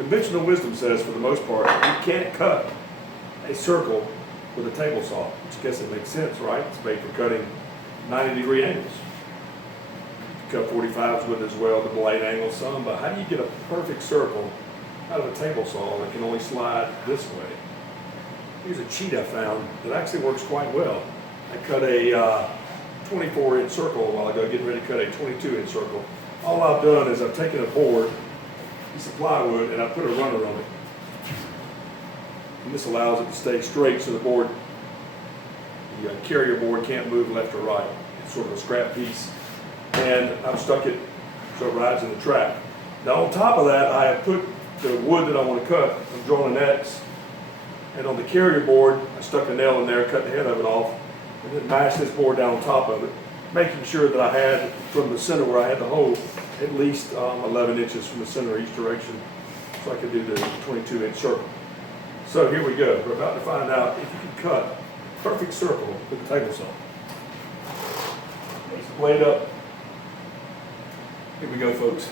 Conventional wisdom says, for the most part, you can't cut a circle with a table saw, which I guess it makes sense, right? It's made for cutting 90-degree angles. You can cut 45s with it as well, the blade angle some, but how do you get a perfect circle out of a table saw that can only slide this way? Here's a cheat I found that actually works quite well. I cut a 24-inch circle a while ago, getting ready to cut a 22-inch circle. All I've done is I've taken a board, piece of plywood, and I put a runner on it. And this allows it to stay straight so the board, the carrier board, can't move left or right. It's sort of a scrap piece. And I've stuck it so it rides in the track. Now on top of that, I have put the wood that I want to cut. I'm drawing an X. And on the carrier board, I stuck a nail in there, cut the head of it off, and then mashed this board down on top of it, making sure that I had, from the center where I had the hole, at least 11 inches from the center each direction, so I could do the 22-inch circle. So here we go. We're about to find out if you can cut a perfect circle with the table saw. Raise the blade up. Here we go, folks.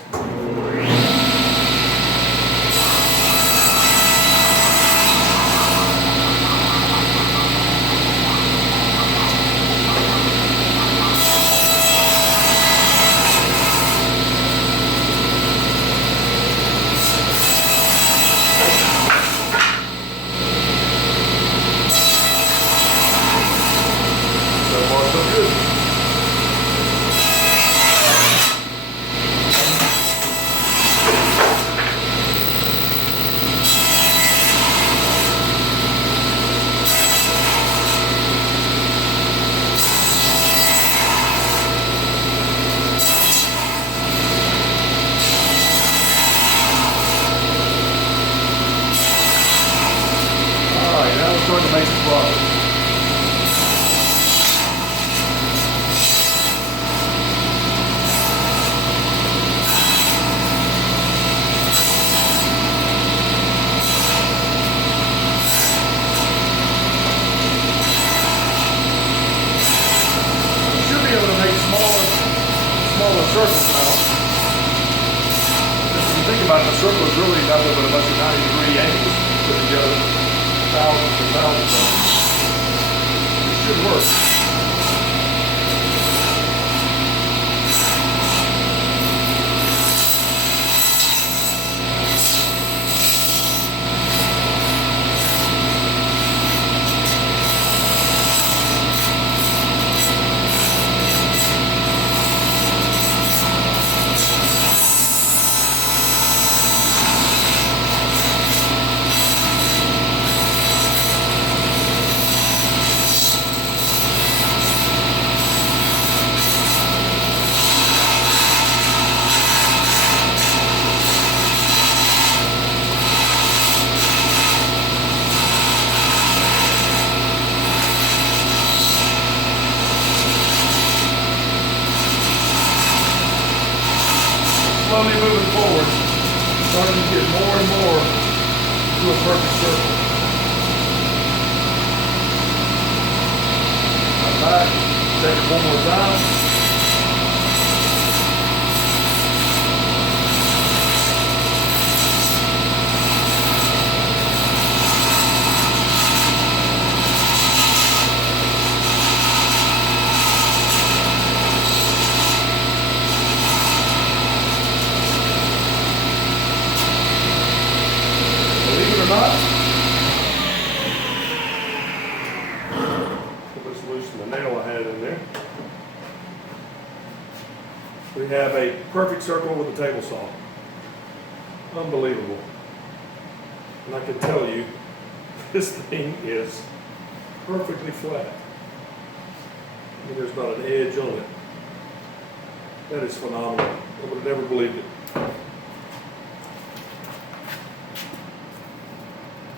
Starting to make some progress. You should be able to make smaller circles now. If you think about it, the circle is really nothing but a bunch of 90-degree angles put together. Thousands and thousands of them. It should work. Slowly moving forward, starting to get more and more to a perfect circle. Come back, check it one more time. Not. Let's loosen the nail I had in there. We have a perfect circle with a table saw. Unbelievable. And I can tell you, this thing is perfectly flat. I mean, there's not an edge on it. That is phenomenal. I would have never believed it.